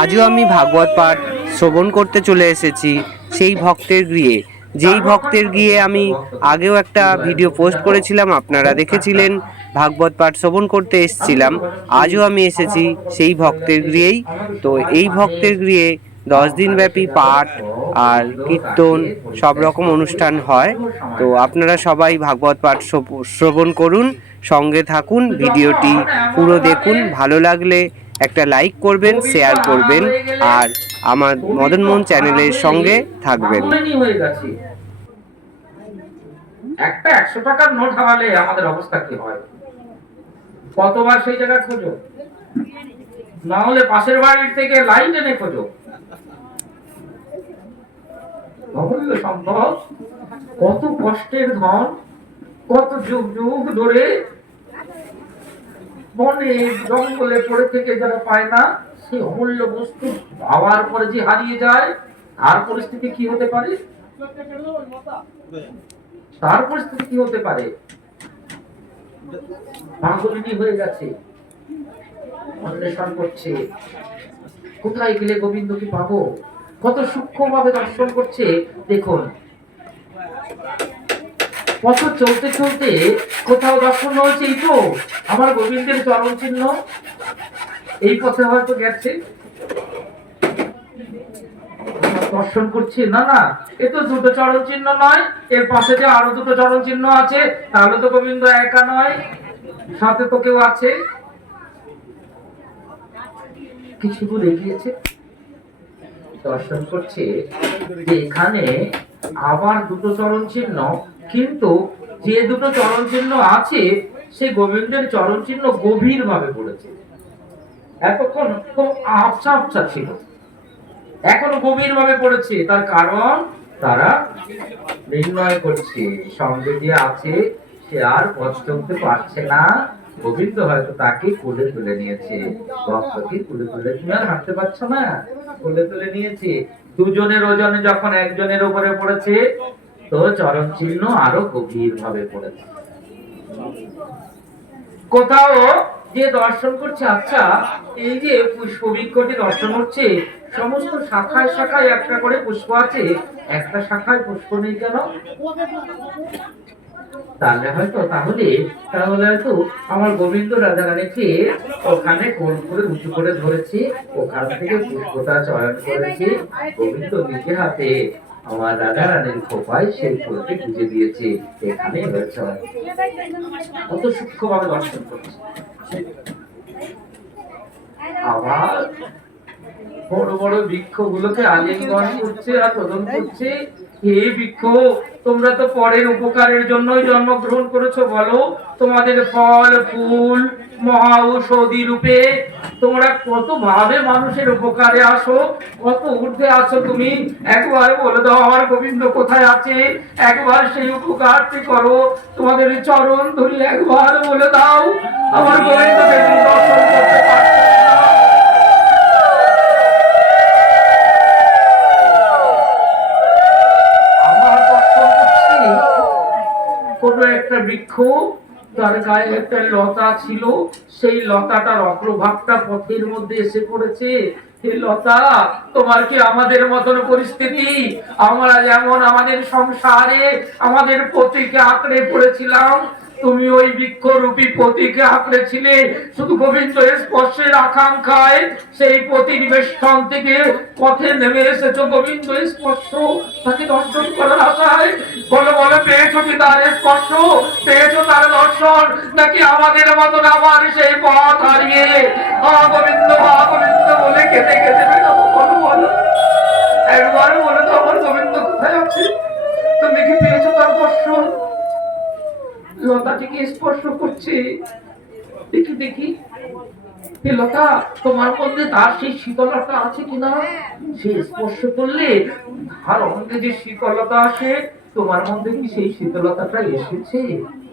আজও আমি ভাগবত পাঠ শ্রবণ করতে চলে এসেছি সেই ভক্তের গৃহে। যেই ভক্তের গিয়ে আমি আগেও একটা ভিডিও পোস্ট করেছিলাম, আপনারা দেখেছিলেন, ভাগবত পাঠ শ্রবণ করতে এসেছিলাম, আজও আমি এসেছি সেই ভক্তের গৃহেই। তো এই ভক্তের গৃহে দশ দিন ব্যাপী পাঠ আর কীর্তন সব রকম অনুষ্ঠান হয়। তো আপনারা সবাই ভাগবত পাঠ শ্রব- শ্রবণ করুন, সঙ্গে থাকুন, ভিডিওটি পুরো দেখুন, ভালো লাগলে একটা লাইক করবেন শেয়ার করবেন আর আমার মদন মোহন চ্যানেলের সঙ্গে থাকবেন। একটা একশো টাকার নোট হারালে আমাদের অবস্থা কি হয়? কতবার সেই জায়গা খোঁজো? না হলে পাশের বাড়ির থেকে লাইন এনে খোঁজো। সম্ভব। কত কষ্টের ধন কত যুগ যুগ ধরে বনে জঙ্গলে পড়ে থেকে যারা পায় না সেই অমূল্য বস্তু পাওয়ার পরে যে হারিয়ে যায়, তার পরিস্থিতি কি হতে পারে? তার পরিস্থিতি কি হতে পারে? পাগলিনী হয়ে গেছে, অন্বেষণ করছে। কোথায় গেলে গোবিন্দকে পাবো? কত সূক্ষ্ম ভাবে দর্শন করছে। দেখুন পথ চলতে চলতে কোথাও দর্শন হয়েছে এই তো, আমার গোবিন্দের চরণ চিহ্ন। এই পথে হয়তো গেছে। দর্শন করছি। না না, এ তো দুটো চরণ চিহ্ন নয়, এর পাশে যে আরও দুটো চরণ চিহ্ন আছে, তাহলে তো গোবিন্দ একা নয়, সাথে তো কেউ আছে। কিছু দূর এগিয়েছে দর্শন করছে যে এখানে আবার দুটো চরণ চিহ্ন কিন্তু যে দুটো চরণ চিহ্ন আছে সেই গোবিন্দের চরণ চিহ্ন গভীর ভাবে পড়েছে। এতক্ষণ খুব আবছা আবছা ছিল। এখন গভীর ভাবে পড়েছে। তার কারণ তারা নির্ণয় করছে, সঙ্গে যে আছে, সে আর পথ চলতে পারছে না। গোবিন্দ হয়তো তাকে কোলে তুলে নিয়েছে। ভক্তকে কোলে তুলে তুমি আর হাঁটতে পারছ না। কোলে তুলে নিয়েছে। দুজনের ওজনে যখন একজনের উপরে পড়েছে তো চরণ চিহ্ন আরও গভীর ভাবে পড়েছে। কোথাও যে দর্শন করছে আচ্ছা এই যে পুষ্প বৃক্ষটি দর্শন হচ্ছে, সমস্ত শাখায় শাখায় একটা করে পুষ্প আছে, একটা শাখায় পুষ্প নেই কেন? তাহলে হয়তো, তাহলে তাহলে হয়তো আমার গোবিন্দ রাজা রানীকে ওখানে কোন করে উঁচু করে ধরেছে, ওখান থেকে পুষ্পটা চয়ন করেছে গোবিন্দ নিজে হাতে। আমার রানীর সেই দিয়েছে। এখানে সূক্ষ্মভাবে দর্শন করছে। আবার বড় বড় বৃক্ষ গুলোকে আলিঙ্গন করছে আর প্রদান করছে। হে বৃক্ষ, তোমরা তো পরের উপকারের জন্যই জন্মগ্রহণ করেছ, বলো। তোমাদের ফল, ফুল মহা ঔষধি রূপে তোমরা কত ভাবে মানুষের উপকারে আসো, কত ঊর্ধ্বে আছো তুমি। একবার বলে দাও আমার গোবিন্দ কোথায় আছে? একবার সেই উপকারটি করো। তোমাদের চরণ ধরি একবার বলে দাও। আমার গোবিন্দ একটা বৃক্ষ তার গায়ে একটা লতা ছিল, সেই লতাটার অগ্রভাগটা পথের মধ্যে এসে পড়েছে। হে লতা, তোমার কি আমাদের মতন পরিস্থিতি? আমরা যেমন আমাদের সংসারে, আমাদের পতিকে আঁকড়ে পড়েছিলাম তুমি ওই বৃক্ষরূপী পতিকে আঁকড়েছিলে। শুধু গোবিন্দ স্পর্শের আকাঙ্ক্ষায় সেই বেষ্টন থেকে পথে নেমে এসেছ। গোবিন্দ স্পর্শ তাকে দর্শন করার আশায়। বলো বলো, পেয়েছ কি তার স্পর্শ? পেয়েছ তার দর্শন? নাকি আমাদের মতন আমার সেই পথ হারিয়ে? আ গোবিন্দ আ গোবিন্দ বলে কেঁদে কেঁদে বলো বলো। একবার বলে তো আমার গোবিন্দ কোথায় আছে? তুমি কি পেয়েছ তার দর্শন? লতাটিকে স্পর্শ করছে। দেখি দেখি। লতা, তোমার মধ্যে তার সেই শীতলতা আছে কিনা? সে স্পর্শ করলে তার মধ্যে যে শীতলতা আসে, তোমার মধ্যে কি সেই শীতলতাটা এসেছে?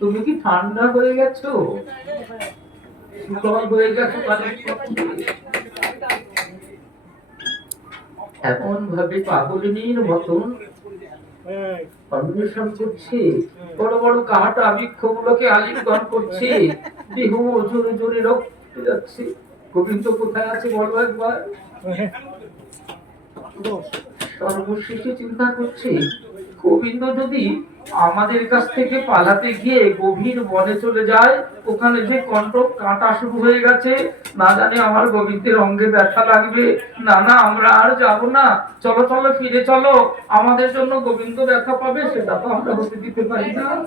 তুমি কি ঠান্ডা হয়ে গেছো? শীতল হয়ে গেছো স্পর্শে? এমন ভাবে পাগলিনীর মতন অন্বেষণ করছি বড় বড় কাটা বৃক্ষগুলোকে আলিঙ্গন করছি। বিহু জোরে জোরে রক্ত যাচ্ছে। গোবিন্দ কোথায় আছে বলো একবার? সর্বশেষে চিন্তা করছি, গোবিন্দ যদি আমাদের কাছ থেকে পালাতে গিয়ে গভীর বনে চলে যায়। ওখানে যে কণ্টক কাঁটা শুরু হয়ে গেছে, না জানে আমার গোবিন্দের অঙ্গে ব্যথা লাগবে। না না, আমরা আর যাব না। চলো চলো, ফিরে চলো। আমাদের জন্য গোবিন্দ ব্যথা পাবে, সেটা তো আমরা হতে দিতে পারি না।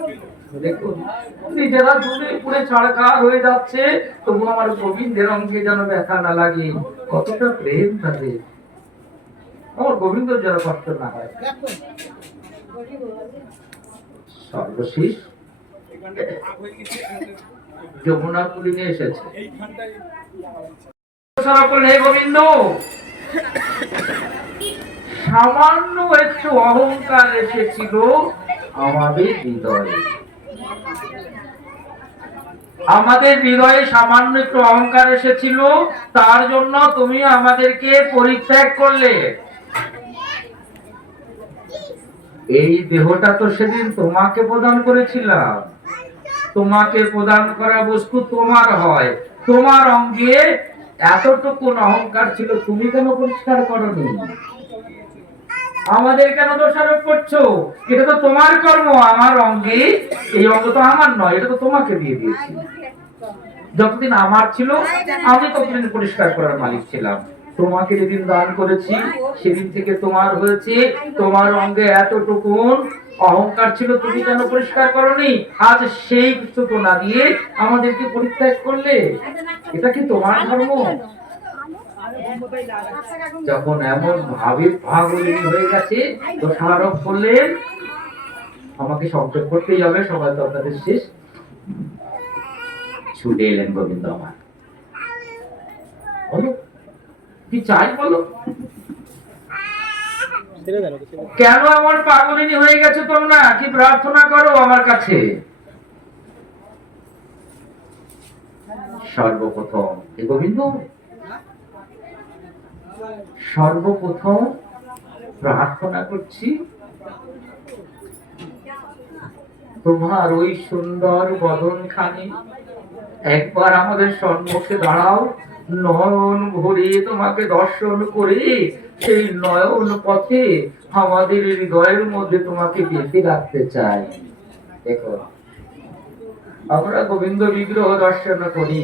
দেখুন, নিজেরা দূরে হয়ে যাচ্ছে। তবু আমার গোবিন্দের অঙ্গে যেন ব্যথা না লাগে। কতটা আমার গোবিন্দ যেন কষ্ট না হয়। সর্বশেষ এসেছে। "হে গোবিন্দ! সামান্য একটু অহংকার এসেছিল আমাদের হৃদয়ে। আমাদের হৃদয়ে সামান্য একটু অহংকার এসেছিল, তার জন্য তুমি আমাদেরকে পরিত্যাগ করলে। এই দেহটা তো সেদিন তোমাকে প্রদান করেছিলাম। তোমাকে প্রদান করা বস্তু তোমার হয়। তোমার অঙ্গে এতটুকু অহংকার ছিল, তুমি কেন পরিষ্কার করনি? আমাদের কেন দোষারোপ করছ? এটা তো তোমার কর্ম, আমার অঙ্গে। এই অঙ্গ তো আমার নয়, এটা তো তোমাকে দিয়ে দিয়েছি। যতদিন আমার ছিল, আমি ততদিন পরিষ্কার করার মালিক ছিলাম। তোমাকে যেদিন দান করেছি, সেদিন থেকে তোমার হয়েছে। তোমার অঙ্গে এতটুকু অহংকার ছিল, তুমি কেন পরিষ্কার করনি? আজ সেই কিছু না দিয়ে আমাদেরকে পরিত্যাগ করলে? এটা কি তোমার ধর্ম? যখন এমন ভাবে ভাগলিনী হয়ে গেছে তো সারারোপ করলেন, আমাকে সংযোগ করতেই হবে, সবাই তো আপনাদের শেষ। ছুটে এলেন গোবিন্দ আমার। কি চাই বলো? কেন পাগলিনী হয়ে গেছো তোমরা? কি প্রার্থনা করো আমার কাছে? সর্বপ্রথম গোবিন্দ, সর্বপ্রথম প্রার্থনা করছি, তোমার ওই সুন্দর বদন খানি একবার আমাদের সম্মুখে দাঁড়াও। নয়ন ভরে তোমাকে দর্শন করে, সেই নয়ন পথে আমাদের হৃদয়ের মধ্যে তোমাকে বেঁধে রাখতে চাই। দেখো, আমরা গোবিন্দ বিগ্রহ দর্শন করি,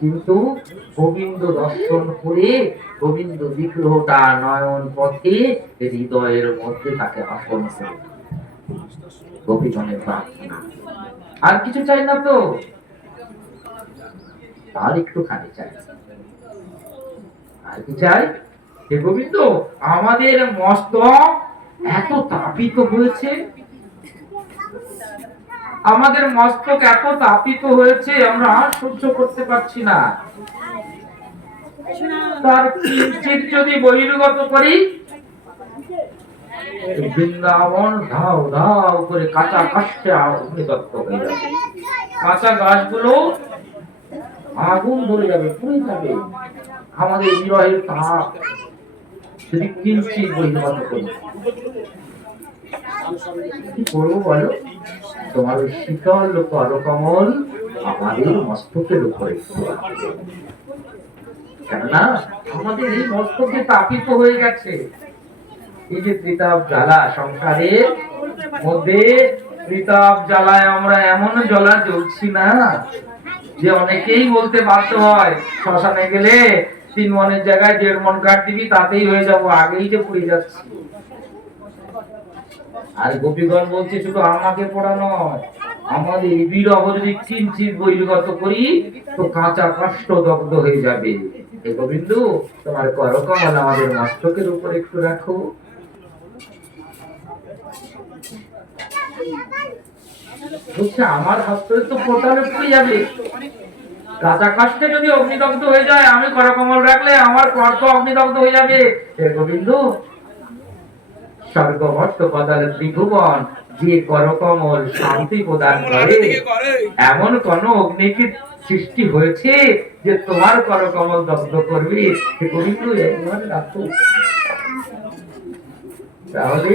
কিন্তু গোবিন্দ দর্শন করে গোবিন্দ বিগ্রহটা নয়ন পথে হৃদয়ের মধ্যে তাকে আসন করে। গোপীজনের প্রার্থনা। আর কিছু চাই না তো? একটুখানি চাই। আর কি চাই? হে গোবিন্দ, আমাদের মস্তক এত তাপিত হয়েছে। আমাদের মস্তক এত তাপিত হয়েছে, আমরা সহ্য করতে পারছি না। তার কিঞ্চিত যদি বহির্গত করি, বৃন্দাবন ধাও ধাও করে কাঁচা কাঁচা গাছগুলো আগুন ধরে যাবে, পুড়ে যাবে। আমাদের বিরহের তাপ করি কি করব বলো? তোমার শীতল করকমল আমাদের মস্তকের উপরে একটু রাখবে। কেননা আমাদের এই মস্তকে তাপিত হয়ে গেছে। এই যে ত্রিতাপ জ্বালা সংসারের মধ্যে, ত্রিতাপ জ্বালায় আমরা এমন জ্বলা জ্বলছি না। যে অনেকেই বলতে বাধ্য হয়, শ্মশানে গেলে তিন মনের জায়গায় দেড় মন কাঠ দিবি, তাতেই হয়ে যাব, আগেই যে পুড়ে যাচ্ছি। আর গোপীগণ বলছে, শুধু আমাকে পড়া নয় আমাদের বিরহ যদি কিঞ্চিত বহির্গত করি, তো কাঁচা কষ্ট দগ্ধ হয়ে যাবে। হে গোবিন্দ, তোমার করকমল আমাদের মস্তকের উপর একটু রাখো। বলছে আমার হস্তে তো পড়ে যাবে কাঁচা কাষ্টে যদি অগ্নিদগ্ধ হয়ে যায় আমি করকমল রাখলে আমার কর তো অগ্নিদগ্ধ হয়ে যাবে। হে গোবিন্দ স্বর্গভট্ট ত্রিভুবন যে করকমল শান্তি প্রদান করে এমন কোন অগ্নিকে সৃষ্টি হয়েছে যে তোমার করকমল দগ্ধ করবে? সে গোবিন্দ তাহলে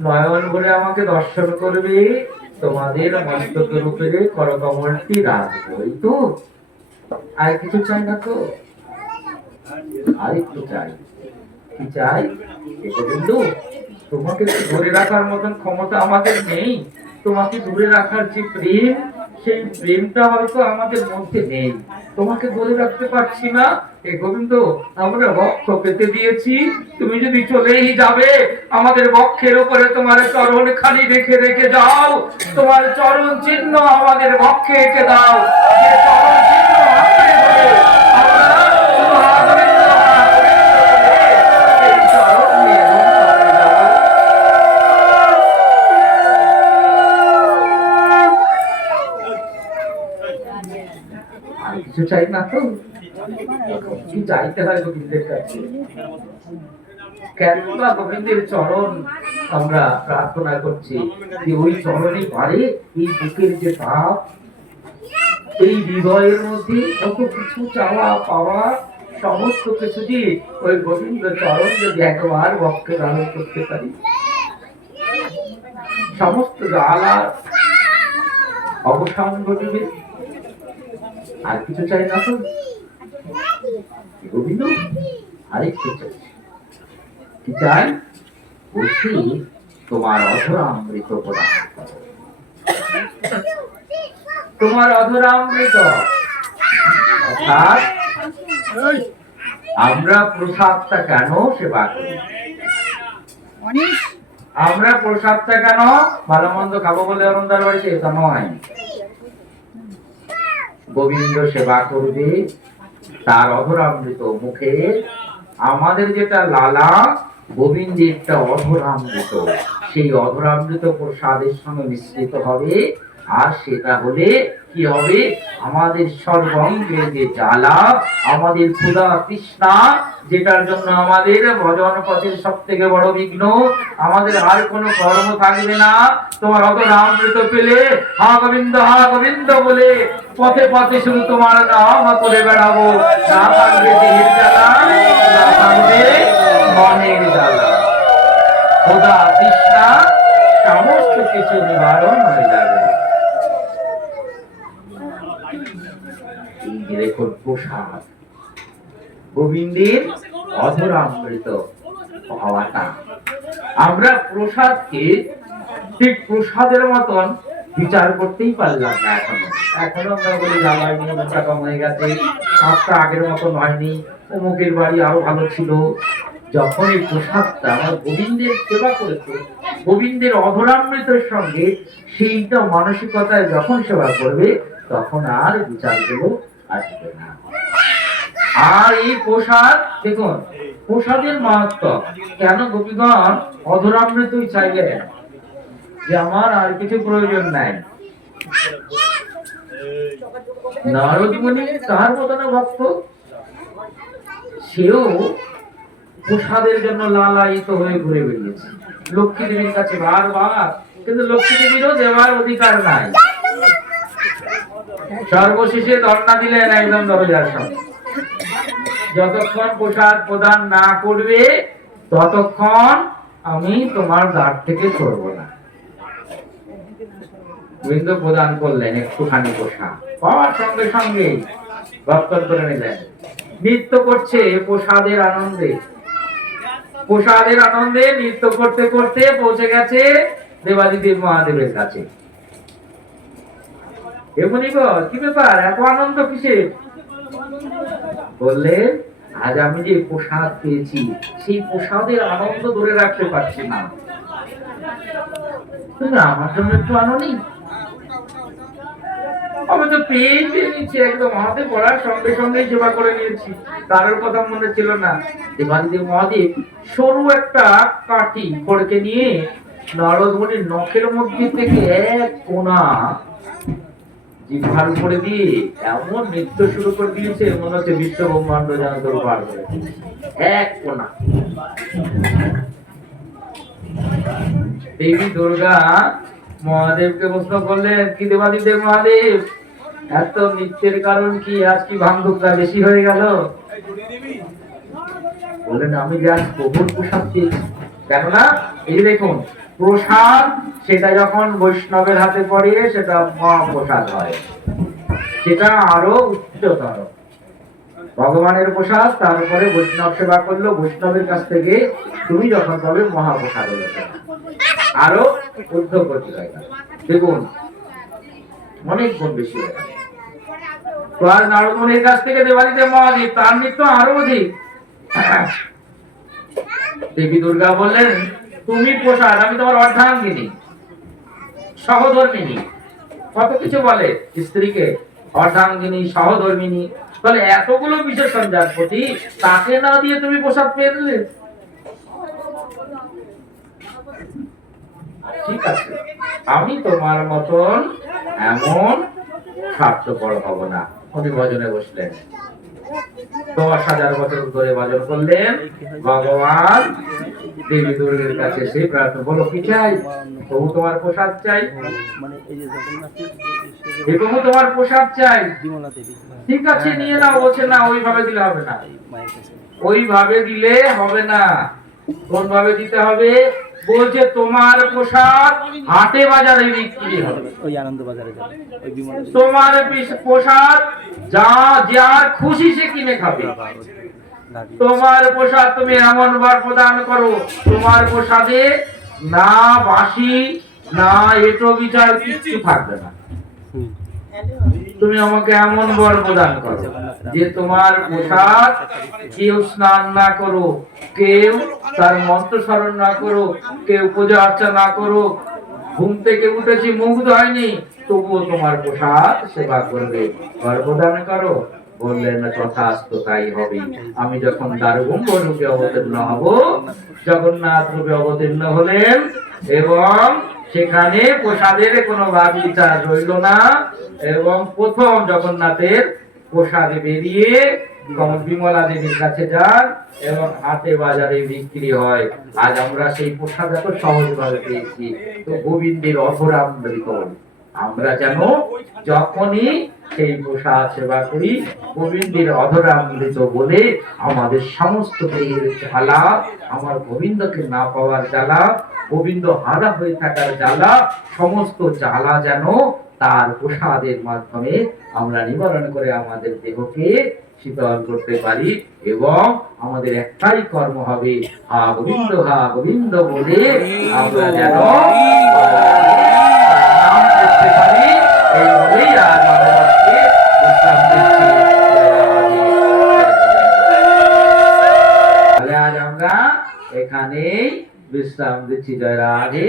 নয়ন বলে আমাকে দর্শন করবে। তোমাদের মস্তকের উপরে করকমলটি রাখব। এই তো। আর কিছু চাই না তো? আর একটু চাই। কি চাই? এ তোমাকে ধরে রাখার মতন ক্ষমতা আমাদের নেই। তোমাকে ধরে রাখার যে প্রেম, সেই প্রেমটা হয়তো আমাদের মধ্যে নেই। তোমাকে ধরে রাখতে পারছি না। এ গোবিন্দ, আমরা বক্ষ পেতে দিয়েছি। তুমি যদি চলেই যাবে, আমাদের বক্ষের উপরে তোমার চরণ খালি রেখে রেখে যাও। তোমার চরণ চিহ্ন আমাদের বক্ষে এঁকে দাও। চরণ হা হা চাই না তো? কি চাইতে হয় গোবিন্দের কাছে। কেন বা গোবিন্দের চরণ আমরা প্রার্থনা করছি যে ওই চরণে পারে এই বুকের যে ভাব এই হৃদয়ের মধ্যে কত কিছু চাওয়া পাওয়া, সমস্ত কিছু দিয়ে ওই গোবিন্দ চরণ যদি একবার বক্ষে ধারণ করতে পারি। সমস্ত জ্বালা, অবসান ঘটবে। আর কিছু চাই না তো? গোবিন্দ আরেকটু চাই কি চাই? বলছি তোমার অধরামৃত প্রদান তোমার অধরামৃত। অর্থাৎ আমরা প্রসাদটা কেন সেবা করি? আমরা প্রসাদটা কেন ভালো মন্দ খাব বলে অরুণদার বাড়িতে? তা নয়। গোবিন্দ সেবা করবে তার অধরামৃত মুখে আমাদের যেটা লালা গোবিন্দেরটা অধরামৃত। সেই অধরামৃত প্রসাদের সঙ্গে মিশ্রিত হবে, আর সেটা হলে কি হবে? আমাদের সর্বাঙ্গের যে জ্বালা, আমাদের ক্ষুধা তৃষ্ণা, যেটার জন্য আমাদের ভজন পথের সব থেকে বড় বিঘ্ন। আমাদের আর কোনো কর্ম থাকবে না। তোমার অত রামৃত পেলে, হা গোবিন্দ হা গোবিন্দ বলে, পথে পথে শুধু তোমার নাম করে বেড়াবো। না থাকবে দেহের জ্বালা, না থাকবে মনের জ্বালা। খোদা তৃষ্ণা, সমস্ত কিছু নিবারণ হয়ে যাবে এই যে দেখুন প্রসাদ। গোবিন্দের অধরামৃত পাওয়াটা। আমরা প্রসাদকে ঠিক প্রসাদের মতন বিচার করতেই পারলাম না এখনও। এখনও আমরা বলি নিয়ে মোটা কম হয়ে গেছে। সাতটা আগের মতন হয়নি। অমুকের বাড়ি আরও ভালো ছিল। যখন এই প্রসাদটা আমার গোবিন্দের সেবা করেছে, গোবিন্দের অধরামৃতের সঙ্গে সেইটা মানসিকতায় যখন সেবা করবে, তখন আর বিচারগুলো আর এই প্রসাদ, দেখুন, প্রসাদের মাহাত্ম, কেন গোপীগণ অধরামৃতই চাইলেন? যে আমার আর কিছু প্রয়োজন নাই। নারদ মতন ভক্ত? সেও প্রসাদের জন্য লালায়িত হয়ে ঘুরে বেরিয়েছে লক্ষ্মী দেবীর কাছে বারবার, কিন্তু লক্ষ্মী দেবীরও দেওয়ার অধিকার নাই। সর্বশেষে ধর্ণা দিলেন একদম দরজার সামনে যতক্ষণ প্রসাদ প্রদান না করবে, ততক্ষণ আমি তোমার দ্বার থেকে করব না। বৃন্দ প্রদান করলেন একটুখানি প্রসাদ। পাওয়ার সঙ্গে সঙ্গে ভক্তর করে নিলেন। নৃত্য করছে প্রসাদের আনন্দে। প্রসাদের আনন্দে নৃত্য করতে করতে পৌঁছে গেছে দেবাদিদেব মহাদেবের কাছে। এমনি কি ব্যাপার? এত আনন্দ কিসের? বললে, আজ আমি যে প্রসাদ পেয়েছি, সেই প্রসাদের আনন্দ ধরে রাখতে পারছি না। আমার জন্য একটু আনো আমি তো পেয়ে পেয়ে নিচ্ছি একদম হাতে পড়ার সঙ্গে সঙ্গে সেবা করে নিয়েছি। কারোর কথা মনে ছিল না। দেবাদিদেব মহাদেব, সরু একটা কাঠি খড়কে নিয়ে নরদমণির নখের মধ্যে থেকে এক কোনা উপরে দিয়ে এমন নৃত্য শুরু করে দিয়েছে, মনে হচ্ছে বিশ্ব ব্রহ্মাণ্ড পার করে এক কোনা। দেবী দুর্গা মহাদেবকে প্রশ্ন করলেন, কি দেবাদিদেব মহাদেব? এত নৃত্যের কারণ কি? আজ কি ভাঙদুকটা বেশি হয়ে গেল? বললেন, আমি যে আজ প্রভুর প্রসাদ পেয়েছি কেননা, এই দেখুন প্রসাদ, সেটা যখন বৈষ্ণবের হাতে পড়ে, সেটা মহাপ্রসাদ হয়। সেটা আরও উচ্চতর। ভগবানের প্রসাদ, তারপরে বৈষ্ণব সেবা করল, বৈষ্ণবের কাছ থেকে তুমি যখন পাবে মহাপ্রসাদ হলো আরও ঊর্ধ্বগতি হয়ে। দেখুন, অনেক গুণ বেশি হয়ে। আর নারদমণির কাছ থেকে দেওয়ালিতে মহাদেব তার মৃত্যু আরও অধিক। দেবী দুর্গা বললেন তুমি প্রসাদ, আমি তোমার অর্ধাঙ্গিনী, সহধর্মিনী। কত কিছু বলে স্ত্রীকে, অর্ধাঙ্গিনী, সহধর্মিনী। বলে এতগুলো বিশেষণ যার প্রতি, তাকে না দিয়ে তুমি প্রসাদ পেয়ে দিলে? ঠিক আছে, আমি তোমার মতন এমন স্বার্থপর হব না। উনি ভজনে বসলেন। দশ হাজার বছর ধরে ভজন করলেন। ভগবান দেবী দুর্গের কাছে সেই প্রার্থনা বলো কি চাই? প্রভু তোমার প্রসাদ চাই? মানে হে প্রভু তোমার প্রসাদ চাই। ঠিক আছে নিয়ে নাও। বলছে না ওইভাবে দিলে হবে না। ওইভাবে দিলে হবে না। কোন ভাবে দিতে হবে? বলছে তোমার প্রসাদ হাটে বাজারে বিক্রি হবে। ওই আনন্দ বাজারে তোমার প্রসাদ যা যার খুশি সে কিনে খাবে। তোমার প্রসাদ তুমি এমন বার প্রদান করো তোমার প্রসাদে না বাসি না এটো বিচার কিচ্ছু থাকবে না। তুমি আমাকে এমন বর প্রদান করো যে তোমার প্রসাদ কেউ স্নান না করো, কেউ তার মন্ত্র স্মরণ না করো, কেউ পূজা অর্চা না করো। ঘুম থেকে উঠেছি, মুগ্ধ হয়নি, তবুও তোমার প্রসাদ সেবা করবে। বর প্রদান করো। বললেন তথাস্ত তাই হবে। আমি যখন দারুগম্ভ রূপে অবতীর্ণ হব, জগন্নাথ রূপে অবতীর্ণ হলেন এবং সেখানে প্রসাদের কোনো বাদ বিচার রইল না, এবং প্রথম জগন্নাথের প্রসাদে বেরিয়ে বিমলা দেবীর কাছে যান এবং হাটে বাজারে বিক্রি হয়। আজ আমরা সেই প্রসাদ এত সহজভাবে পেয়েছি। তো গোবিন্দের অপরামৃত আমরা যেন যখনই সেই প্রসাদ সেবা করি, গোবিন্দের অধরামৃত বলে আমাদের সমস্ত দেহের জ্বালা, আমার গোবিন্দকে না পাওয়ার জ্বালা, গোবিন্দ হারা হয়ে থাকার জ্বালা, সমস্ত জ্বালা যেন তার প্রসাদের মাধ্যমে আমরা নিবারণ করে আমাদের দেহকে শীতল করতে পারি এবং আমাদের একটাই কর্ম হবে, হা গোবিন্দ হা গোবিন্দ বলে আমরা যেন করতে পারি এই বলেই আজ আমরা আজকে বিশ্রাম দিচ্ছি তাহলে আজ আমরা এখানেই বিশ্রাম দিচ্ছি জয় রাধে।